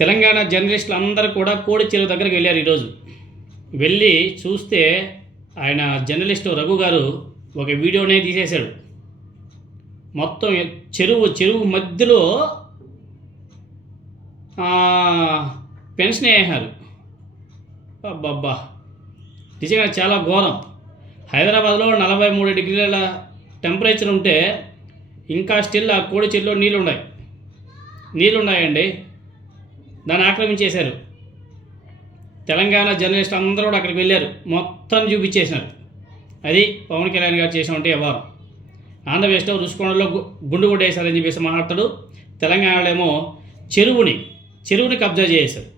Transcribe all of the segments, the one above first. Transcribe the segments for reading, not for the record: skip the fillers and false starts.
తెలంగాణ జర్నలిస్టులు అందరూ కూడా కోడి చెరువు దగ్గరికి వెళ్ళారు. ఈరోజు వెళ్ళి చూస్తే ఆయన జర్నలిస్టు రఘు గారు ఒక వీడియోనే తీసేశాడు. మొత్తం చెరువు మధ్యలో పెన్షన్ వేసారు. అబ్బబ్బా, నిజంగా చాలా ఘోరం. హైదరాబాద్లో 43 డిగ్రీల టెంపరేచర్ ఉంటే ఇంకా స్టిల్ ఆ కోడి చెరువులో నీళ్ళు ఉన్నాయండి. దాన్ని ఆక్రమించేశారు. తెలంగాణ జర్నలిస్ట్ అందరూ కూడా అక్కడికి వెళ్ళారు, మొత్తం చూపించేసినారు. అది పవన్ కళ్యాణ్ గారు చేసినటువంటి వ్యవహారం. ఆంధ్రప్రదేశ్లో రుషికొండలో గుండు కొట్టేశారని చెప్పేసి మాట్లాడతాడు. తెలంగాణలో ఏమో చెరువుని కబ్జా చేశారు.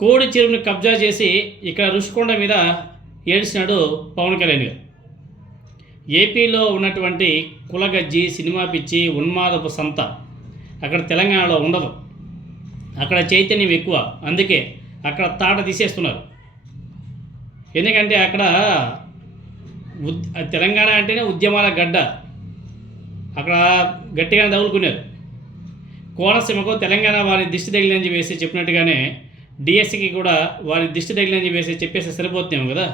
కోడి చెరువుని కబ్జా చేసి ఇక్కడ రుషికొండ మీద ఏడ్చినాడు పవన్ కళ్యాణ్ గారు. ఏపీలో ఉన్నటువంటి కులగజ్జి, సినిమా పిచ్చి, ఉన్మాదపు సంత అక్కడ తెలంగాణలో ఉండదు. అక్కడ చైతన్యం ఎక్కువ, అందుకే అక్కడ తాట తీసేస్తున్నారు. ఎందుకంటే అక్కడ తెలంగాణ అంటేనే ఉద్యమాల గడ్డ. అక్కడ గట్టిగానే తగులుకున్నారు. కోనసీమకు తెలంగాణ వారి దిష్టి తగిలిందని చెప్పేసి చెప్పినట్టుగానే డిఎస్సికి కూడా వారి దిష్టి తగిలిందని చెప్పేసి చెప్పేసి సరిపోతున్నాము కదా.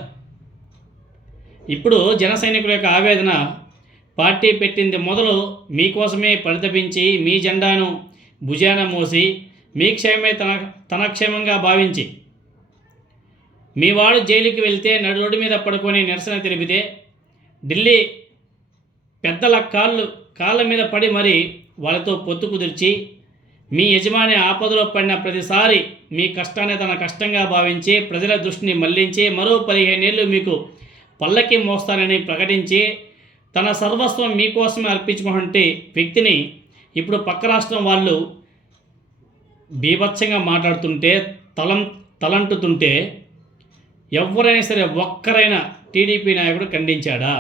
ఇప్పుడు జన సైనికుల యొక్క ఆవేదన, పార్టీ పెట్టింది మొదలు మీకోసమే పరితపించి మీ జెండాను భుజాన మోసి మీ క్షేమమే తన క్షేమంగా భావించి మీ వాడు జైలుకి వెళ్తే నడు రోడ్డు మీద పడుకొని నిరసన తెలిపితే ఢిల్లీ పెద్దల కాళ్ళ మీద పడి మరి వాళ్ళతో పొత్తు కుదిర్చి మీ యజమాని ఆపదలో పడిన ప్రతిసారి మీ కష్టాన్ని తన కష్టంగా భావించి ప్రజల దృష్టిని మళ్లించి మరో 15 ఏళ్ళు మీకు పల్లకి మోస్తానని ప్రకటించి తన సర్వస్వం మీకోసమే అర్పించుకున్నటువంటి వ్యక్తిని ఇప్పుడు పక్క రాష్ట్రం వాళ్ళు బీభత్సంగా మాట్లాడుతుంటే తలంటుతుంటే ఎవరైనా సరే ఒక్కరైనా టీడీపీ నాయకుడు ఖండించాడా?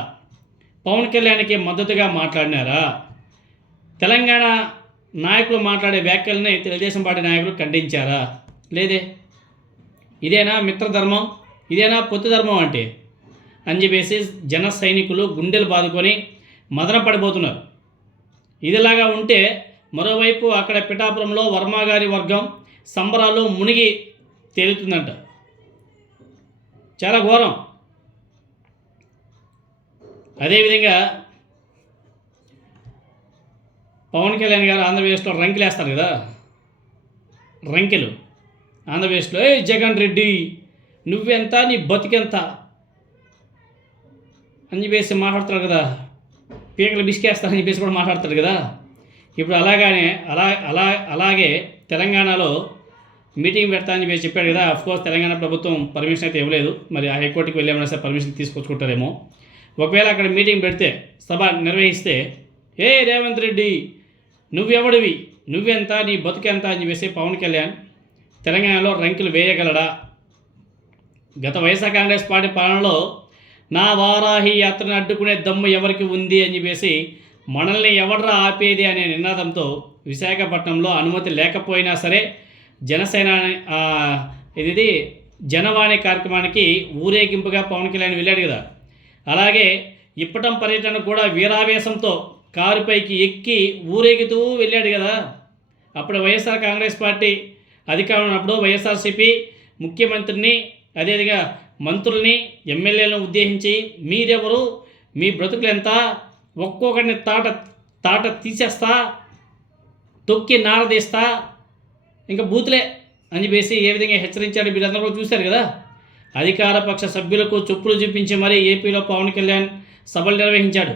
పవన్ కళ్యాణ్కి మద్దతుగా మాట్లాడినారా? తెలంగాణ నాయకులు మాట్లాడే వ్యాఖ్యలని తెలుగుదేశం పార్టీ నాయకులు ఖండించారా? లేదే. ఇదేనా మిత్రధర్మం? ఇదేనా పొత్తు ధర్మం అంటే అని చెప్పేసి జన సైనికులు గుండెలు బాదుకొని మదన పడిపోతున్నారు. ఇదిలాగా ఉంటే మరోవైపు అక్కడ పిఠాపురంలో వర్మగారి వర్గం సంబరాలు మునిగి తేలుతుందంట. చాలా ఘోరం. అదేవిధంగా పవన్ కళ్యాణ్ గారు ఆంధ్రప్రదేశ్లో రంకెలు వేస్తారు కదా, రంకెలు ఆంధ్రప్రదేశ్లో, జగన్ రెడ్డి నువ్వెంత, నీ బతికెంత అని చెప్పేసి మాట్లాడతారు కదా, పీకలు బిసికేస్తారని చెప్పేసి కూడా మాట్లాడతారు కదా. ఇప్పుడు అలాగే తెలంగాణలో మీటింగ్ పెడతానని చెప్పేసి చెప్పాడు కదా. అఫ్కోర్స్ తెలంగాణ ప్రభుత్వం పర్మిషన్ అయితే ఇవ్వలేదు. మరి ఆ హైకోర్టుకి వెళ్ళామన్నా సరే పర్మిషన్ తీసుకొచ్చుకుంటారేమో. ఒకవేళ అక్కడ మీటింగ్ పెడితే, సభ నిర్వహిస్తే, రేవంత్ రెడ్డి నువ్వెవడివి, నువ్వెంత, నీ బతుకెంత అని చెప్పేసి పవన్ కళ్యాణ్ తెలంగాణలో రంకెలు వేయగలడా? గత వైఎస్ఆర్ కాంగ్రెస్ పార్టీ పాలనలో నా వారాహి యాత్రను అడ్డుకునే దమ్ము ఎవరికి ఉంది అని చెప్పేసి మనల్ని ఎవడ్రా ఆపేది అనే నినాదంతో విశాఖపట్నంలో అనుమతి లేకపోయినా సరే జనసేన ఇది జనవాణి కార్యక్రమానికి ఊరేగింపుగా పవన్ కళ్యాణ్ వెళ్ళాడు కదా. అలాగే ఇప్పటం పర్యటన కూడా వీరావేశంతో కారుపైకి ఎక్కి ఊరేగుతూ వెళ్ళాడు కదా. అప్పుడు వైఎస్ఆర్ కాంగ్రెస్ పార్టీ అధికారంలో ఉన్నప్పుడు వైఎస్ఆర్సీపీ ముఖ్యమంత్రిని, అదేవిధంగా మంత్రుల్ని, ఎమ్మెల్యేలను ఉద్దేశించి మీరెవరు, మీ బ్రతుకులు ఎంత, ఒక్కొక్కడిని తాట తీసేస్తా, తొక్కి నారదీస్తా, ఇంకా బూతులే అని చెప్పేసి ఏ విధంగా హెచ్చరించాడు మీరందరూ కూడా చూశారు కదా. అధికార పక్ష సభ్యులకు చెప్పులు చూపించి మరీ ఏపీలో పవన్ కళ్యాణ్ సభలు నిర్వహించాడు.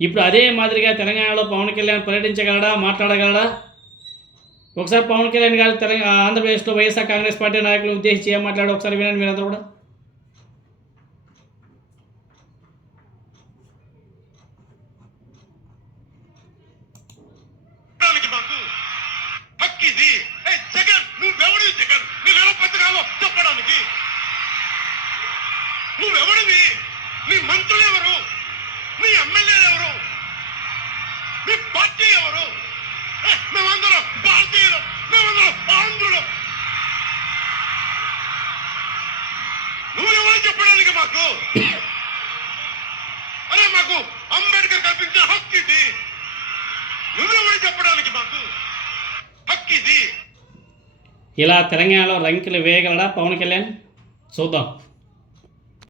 ఇప్పుడు అదే మాదిరిగా తెలంగాణలో పవన్ కళ్యాణ్ పర్యటించగలడా, మాట్లాడగలడా? ఒకసారి పవన్ కళ్యాణ్ గారు ఆంధ్రప్రదేశ్లో వైఎస్ఆర్ కాంగ్రెస్ పార్టీ నాయకులను ఉద్దేశించి ఏం మాట్లాడో ఒకసారి వినండి మీరందరూ కూడా. నువ్వెవడివి? నీ మంత్రులు ఎవరు? నీ ఎమ్మెల్యేలు ఎవరు? నీ పార్టీ ఎవరు? మేమందరం భారతీయులు, మేమందరం ఆంధ్రులు. నువ్వెవరు చెప్పడానికి మాకు? అరే మాకు అంబేద్కర్ కల్పించిన హక్కు ఇది. నువ్వెవరు చెప్పడానికి మాకు? హక్కు హక్కు ఇది. ఇలా తెలంగాణలో రంకెలు వేయగలడా పవన్ కళ్యాణ్? చూద్దాం.